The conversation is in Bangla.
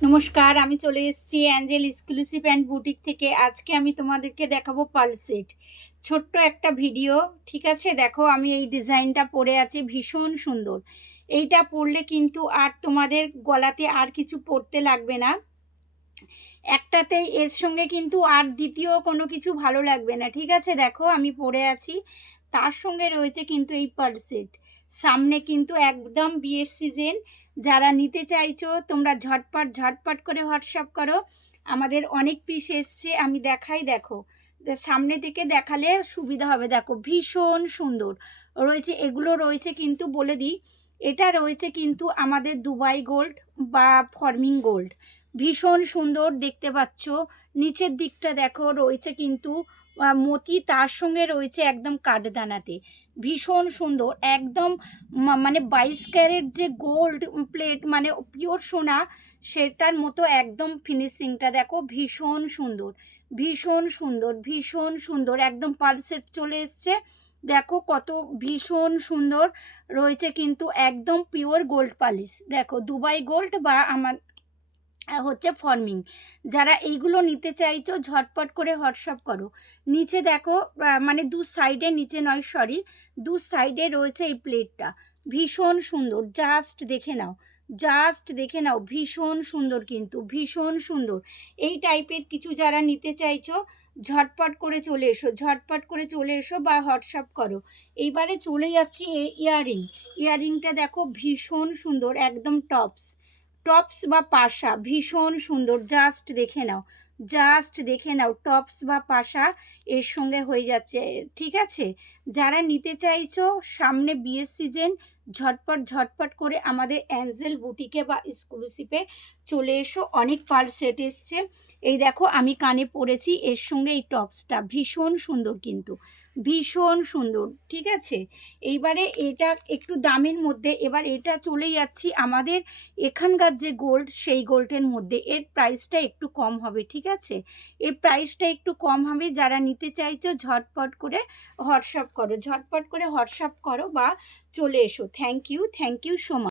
নমস্কার, আমি চলে এসেছি অ্যাঞ্জেল এক্সক্লুসিভ অ্যান্ড বুটিক থেকে। আজকে আমি তোমাদেরকে দেখাবো পার্ল সেট। ছোট্ট একটা ভিডিও, ঠিক আছে? দেখো, আমি এই ডিজাইনটা পরে আছি, ভীষণ সুন্দর। এইটা পরলে কিন্তু আর তোমাদের গলাতে আর কিছু পরতে লাগবে না। একটাতেই এর সঙ্গে কিন্তু আর দ্বিতীয় কোনো কিছু ভালো লাগবে না, ঠিক আছে? দেখো, আমি পরে আছি, তার সঙ্গে রয়েছে কিন্তু এই পার্ল সেট। সামনে কিন্তু একদম বিয়ের সিজন। যারা নিতে চাইছো তোমরা ঝটপট ঝটপট করে হোয়াটসঅ্যাপ করো। আমাদের অনেক পিস এসছে, আমি দেখাই। দেখো, সামনে থেকে দেখালে সুবিধা হবে। দেখো, ভীষণ সুন্দর রয়েছে। এগুলো রয়েছে কিন্তু বলে দিই, এটা রয়েছে কিন্তু আমাদের দুবাই গোল্ড বা ফর্মিং গোল্ড। ভীষণ সুন্দর দেখতে পাচ্ছ। নিচের দিকটা দেখো, রয়েছে কিন্তু মতি, তার সঙ্গে রয়েছে একদম কাঠদানাতে। ভীষণ সুন্দর একদম, মানে 22 ক্যারেট যে গোল্ড প্লেট, মানে পিওর সোনা, সেটার মতো একদম ফিনিশিংটা দেখো। ভীষণ সুন্দর, ভীষণ সুন্দর, ভীষণ সুন্দর, একদম পালসেট চলে এসছে। দেখো কত ভীষণ সুন্দর রয়েছে কিন্তু, একদম পিওর গোল্ড পালিশ। দেখো, দুবাই গোল্ড বা আমার হচ্ছে ফর্মিং। যারা এইগুলো নিতে চাইছো ঝটপট করে হোয়াটসঅ্যাপ করো। নিচে দেখো, মানে দু সাইডে, নিচে নয় সরি, দু সাইডে রয়েছে এই প্লেটটা। ভীষণ সুন্দর, জাস্ট দেখে নাও, জাস্ট দেখে নাও। ভীষণ সুন্দর কিন্তু, ভীষণ সুন্দর। এই টাইপের কিছু যারা নিতে চাইছো ঝটপট করে চলে এসো, ঝটপট করে চলে এসো বা হোয়াটসঅ্যাপ করো। এইবারে চলে যাচ্ছি ইয়াররিং। ইয়াররিংটা দেখো, ভীষণ সুন্দর, একদম টপস, টপস বা পাশা, ভীষণ সুন্দর। জাস্ট দেখে নাও, জাস্ট দেখে নাও, টপস বা পাশা এর সঙ্গে হয়ে যাচ্ছে, ঠিক আছে? যারা নিতে চাইছো, সামনে বিয়ের সিজন, ঝটপট ঝটপট করে আমাদের অ্যাঞ্জেল বুটিকে বা এক্সক্লুসিভে চলে এসো। অনেক পার্ল সেট এসছে। এই দেখো, আমি কানে পরেছি, এর সঙ্গে এই টপসটা ভীষণ সুন্দর কিন্তু, ভীষণ সুন্দর, ঠিক আছে? এইবারে এটা একটু দামের মধ্যে। এবার এটা চলে যাচ্ছি আমাদের এখানকার যে গোল্ড, সেই গোল্ডের মধ্যে এর প্রাইসটা একটু কম হবে, ঠিক আছে? এর প্রাইসটা একটু কম হবে। যারা নিতে চাইছো ঝটপট করে হোয়াটসঅ্যাপ করো, ঝটপট করে হোয়াটসঅ্যাপ করো বা চলে এসো। Thank you so much.